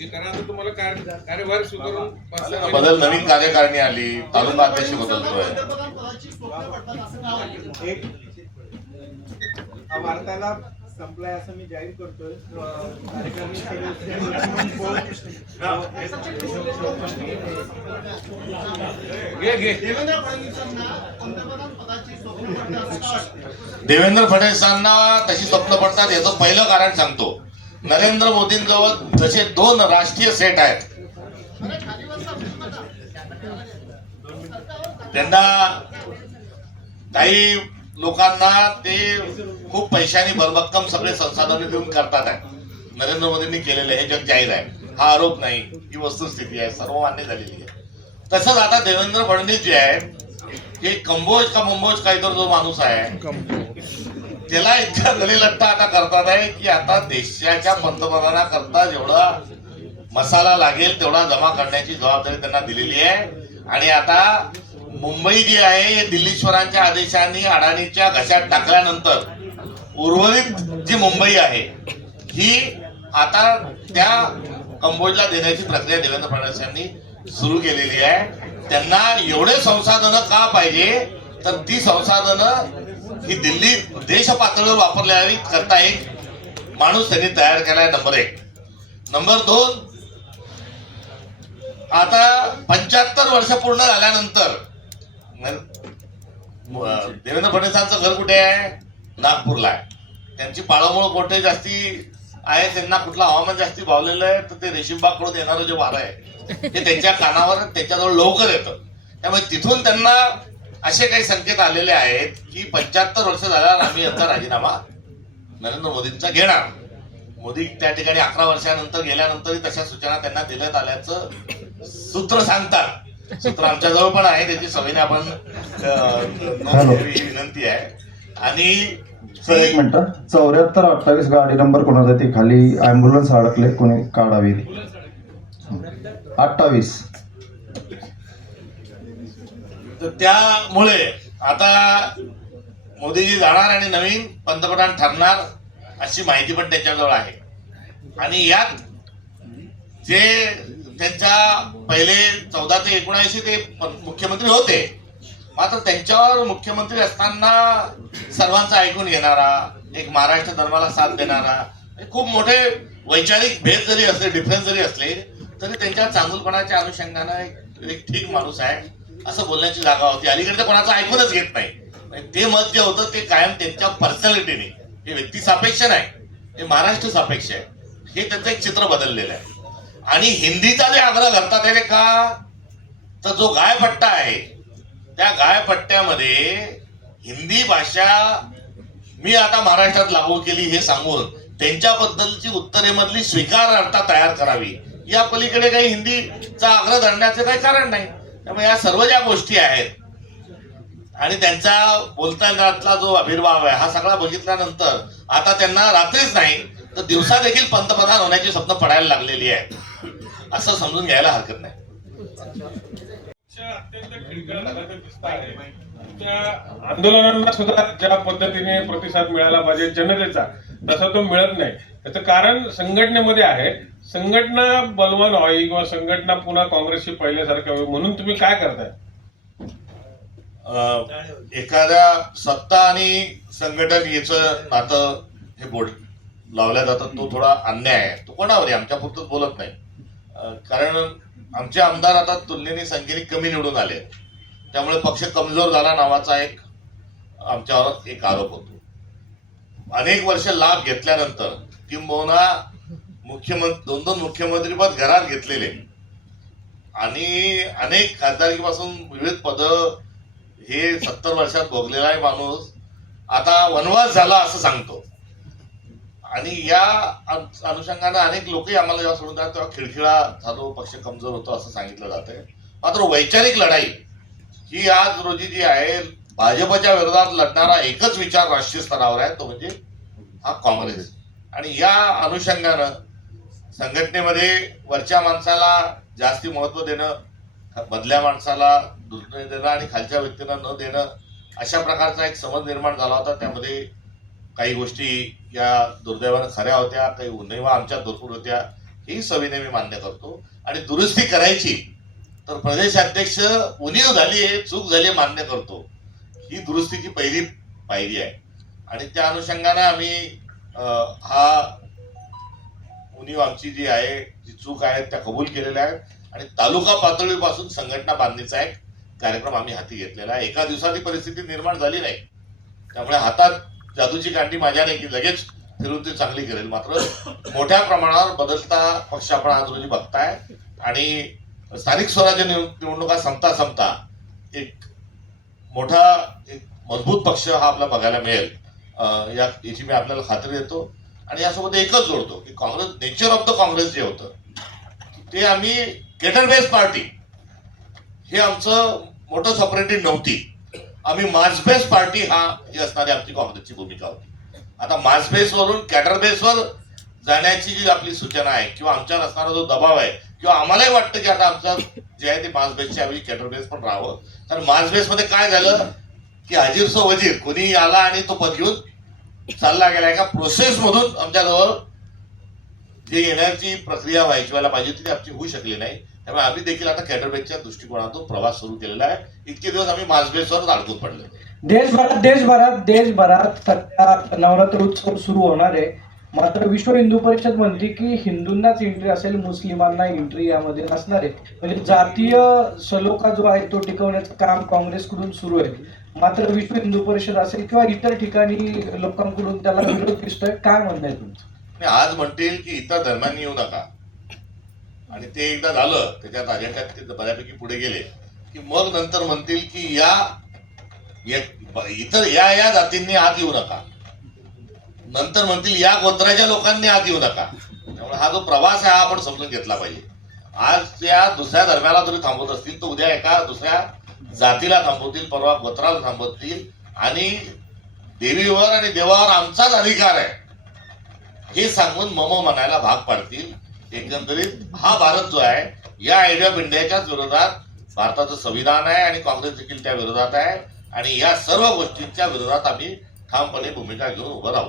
की कारण आता तुम्हाला कार्य कार्यभार सुधारून पाच आलं सहा ना, बदल नवीन कार्यकारिणी आली तालुका अध्यक्ष बदलतोय. पंतप्रधानपदाची स्वप्न पडतात असं नाव आहे. एक हा वार्तालाप संपलाय असं मी जाहीर करतोय. अं, कार्यकारिणी सदस्य लक्ष्मण खोत, घे घे. देवेंद्र फडणवीसांना पंतप्रधान पदाची स्वप्न पडतात असं का वाटतं देवेंद्र फडणवीसांना तशी स्वप्न पडतात याचं पहिलं कारण सांगतो. नरेंद्र मोदींजवळ जसे दोन राष्ट्रीय सेट आहेत. त्यांना काही लोकांना ते खूप पैशाने भरभक्कम सगळे संसाधने देऊन करतात आहे. नरेंद्र मोदींनी केलेलं हे जग जाहीर आहे. हा आरोप नाही. ही वस्तुस्थिती आहे. सर्व मान्य झालेली आहे. तसंच आता देवेंद्र फडणवीस जे आहे हे कंबोज का मुंबोज काहीतरी जो माणूस आहे त्याला इतका गलीलट्टा आता करतात आहे की आता देशाच्या पंतप्रधानाकरता जेवढा मसाला लागेल तेवढा जमा करण्याची जबाबदारी त्यांना दिलेली आहे. आणि आता मुंबई जी आहे हे दिल्लीश्वरांच्या आदेशाने अडाणीच्या घशात टाकल्यानंतर उर्वरित जी मुंबई आहे ही आता त्या कंबोजला देण्याची प्रक्रिया देवेंद्र फडणवीस यांनी सुरू केलेली आहे. त्यांना एवढे संसाधनं का पाहिजे? तर ती संसाधनं ही दिल्ली देश पातळीवर वापरल्या करता एक माणूस त्यांनी तयार केला आहे नंबर एक. नंबर दोन आता पंच्याहत्तर वर्ष पूर्ण झाल्यानंतर देवेंद्र फडणवीसांचं घर कुठे आहे? नागपूरला आहे. त्यांची पाळंमुळं कोठे जास्ती आहे त्यांना कुठलं हवामान जास्ती भावलेलं आहे तर ते रेशीमबागकडून येणारं जे वारं आहे ते त्यांच्या कानावर त्यांच्याजवळ लवकर येतं. त्यामुळे तिथून त्यांना असे काही संकेत आलेले आहेत की पंच्याहत्तर वर्ष झाल्यावर आम्ही यांचा राजीनामा नरेंद्र मोदींचा घेणार. मोदी त्या ठिकाणी अकरा वर्षानंतर गेल्यानंतरही तशा सूचना त्यांना देण्यात आल्याचं सूत्र सांगतात. सूत्र आमच्याजवळ पण आहे त्याची सवयीने आपण ही विनंती आहे. आणि सर एक मिनिट. चौऱ्याहत्तर अठ्ठावीस गाडी नंबर कोणाचा ती खाली ॲम्ब्युलन्स अडकले कोणी काढावी. अठ्ठावीस. तर त्यामुळे आता मोदीजी जाणार आणि नवीन पंतप्रधान ठरणार अशी माहिती पण त्याच्याजवळ आहे. आणि यात जे त्यांच्या पहिले चौदा ते एकोणऐंशी ते मुख्यमंत्री होते मात्र त्यांच्यावर मुख्यमंत्री असताना सर्वांचा ऐकून घेणारा एक महाराष्ट्र धर्माला साथ देणारा हे खूप मोठे वैचारिक भेद जरी असले डिफरन्स जरी असले तरी त्यांच्या चांगुलपणाच्या अनुषंगानं एक एक ठीक माणूस आहे. असं बोलण्याची जागा होती. अलीकडे तर कोणाचं ऐकूनच घेत नाही. ते मत जे होतं ते कायम त्यांच्या पर्सनॅलिटीने हे व्यक्ती सापेक्ष नाही हे महाराष्ट्र सापेक्ष आहे. हे त्यांचं एक चित्र बदललेलं आहे. आणि हिंदीचा जे आग्रह करतात आहे ते का तर जो गायपट्टा आहे त्या गायपट्ट्यामध्ये हिंदी भाषा मी आता महाराष्ट्रात लागू केली हे सांगून त्यांच्याबद्दलची उत्तरेमधली स्वीकारार्हता तयार करावी. या पलीकडे काही हिंदीचा आग्रह धरण्याचं काही कारण नाही. त्यामुळे या सर्व ज्या गोष्टी आहेत आणि त्यांचा बोलतानातला जो आविर्भाव आहे हा सगळा बघितल्यानंतर आता त्यांना रात्रीच नाही तर दिवसा देखील पंतप्रधान होण्याची स्वप्न पडायला लागलेली आहे. असं समजून घ्यायला हरकत नाही. आंदोलनांना सुद्धा ज्या पद्धतीने प्रतिसाद मिळाला पाहिजे जनतेचा तसा तो मिळत नाही. त्याचं कारण संघटनेमध्ये आहे संघटना बलवान व्हावी किंवा संघटना पुन्हा काँग्रेसची पहिल्यासारखं व्हावी म्हणून तुम्ही काय करताय? एखाद्या सत्ता आणि संघटन याचं नातं हे बोट लावल्या जातात तो थोडा अन्याय आहे. तो कोणावर आहे आमच्या पुरतच बोलत नाही. कारण आमचे आमदार आता तुलनेने संख्येने कमी निवडून आले त्यामुळे पक्ष कमजोर झाला नावाचा एक आमच्यावर एक आरोप होतो. अनेक वर्ष लाभ घेतल्यानंतर किंबहुना मुख्यमंत्री दोन दोन मुख्यमंत्रीपद घरात घेतलेले. आणि अनेक खासदारकीपासून विविध पदं हे सत्तर वर्षात भोगलेला आहे माणूस. आता वनवास झाला असं सांगतो. आणि या अन- अनुषंगानं अनेक लोकही आम्हाला जेव्हा सोडून जातात तेव्हा खिळखिळा झालो पक्ष कमजोर होतो असं सांगितलं जातंय. मात्र वैचारिक लढाई ही आज रोजी जी आहे भाजपच्या विरोधात लढणारा एकच विचार राष्ट्रीय स्तरावर आहे तो म्हणजे हा काँग्रेस. आणि या अनुषंगानं संघटनेमध्ये वरच्या माणसाला जास्ती महत्त्व देणं मधल्या माणसाला दुसरं देणं आणि खालच्या व्यक्तीला न देणं अशा प्रकारचा एक समज निर्माण झाला होता. त्यामध्ये काही गोष्टी या दुर्दैवानं खऱ्या होत्या काही उणिवा आमच्या भरपूर होत्या ही सविने मी मान्य करतो. आणि दुरुस्ती करायची तर प्रदेशाध्यक्ष उणीव झाली आहे चूक झाली आहे मान्य करतो. ही दुरुस्तीची पहिली पायरी आहे. आणि त्या अनुषंगाने आम्ही हा उणीव आमची जी आहे जी चूक आहे त्या कबूल केलेल्या आहेत. आणि तालुका पातळीपासून संघटना बांधणीचा एक कार्यक्रम आम्ही हाती घेतलेला आहे. एका दिवसात ही परिस्थिती निर्माण झाली नाही. त्यामुळे हातात जादूची कांडी माझ्या नाही की लगेच फिरून ती चांगली करेल. मात्र मोठ्या प्रमाणावर बदलता पक्ष आपण आज रोजी बघताय. आणि स्थानिक स्वराज्य निवडणुका संपता संपता एक मोठा एक मजबूत पक्ष हा आपला बघायला मिळेल. या याची मी आपल्याला खात्री देतो. आणि यासोबत एकच जोडतो की Congress nature of the Congress जे होतं ते आम्ही केटर बेस पार्टी हे आमचं मोठं सपरेटिव्ह नव्हती. आम्ही मास बेस पार्टी हा ही असणारी आमची काँग्रेसची भूमिका होती. आता मास बेसवरून कॅटर बेसवर जाण्याची जी आपली सूचना आहे किंवा आमच्यावर असणारा जो दबाव आहे किंवा आम्हालाही वाटतं की आता आमचं जे आहे ते मास बेसच्या ऐवजी कॅटर बेस पण राहावं. तर मास बेसमध्ये काय झालं की हजीर सो वजीर कोणी आला आणि तो पद घेऊन चालला गेला एका प्रोसेस मधून आमच्याजवळ जे येण्याची प्रक्रिया व्हायची व्हायला पाहिजे ती आमची होऊ शकली नाही. त्यामुळे आम्ही देखील आता कॅटरबेकच्या दृष्टिकोनातून प्रवास सुरू केलेला आहे. इतके दिवस आम्ही मासबेसवरच अडकून पडलो. देशभरात देशभरात देशभरात सध्या नवरात्र उत्सव सुरू होणार आहे. मात्र विश्व हिंदू परिषद म्हणते की हिंदूंनाच एंट्री असेल मुस्लिमांना एंट्री यामध्ये नसणार आहे. म्हणजे जातीय सलोखा जो आहे तो टिकवण्याचं काम काँग्रेसकडून सुरू आहे. मात्र विश्व हिंदू परिषद असेल किंवा इतर ठिकाणी लोकांकडून त्याला विरोध दिसतोय काय म्हणणं आहे तुमचं? आज म्हणतील की इतर धर्मांनी येऊ नका. आणि ते एकदा झालं त्याच्यात अजेंड्यात ते बऱ्यापैकी पुढे गेले. की मग नंतर म्हणतील की या या- इतर या या जातींनी आज येऊ नका. नंतर म्हणतील या गोत्राच्या लोकांनी आत येऊ नका. त्यामुळे हा जो प्रवास आहे हा आपण समजून घेतला पाहिजे. आज त्या दुसऱ्या धर्माला जरी थांबवत असतील तर उद्या एका दुसऱ्या जातीला थांबवतील परवा गोत्राला थांबवतील. आणि देवीवर आणि देवावर आमचाच अधिकार आहे. हे सांगून मम म्हणायला भाग पाडतील. एकंदरीत हा भारत जो आहे या आयडिया ऑफ इंडियाच्याच विरोधात भारताचं संविधान आहे आणि काँग्रेस देखील त्या विरोधात आहे. आणि या सर्व गोष्टींच्या विरोधात आम्ही ठामपणे भूमिका घेऊन उभं राहू.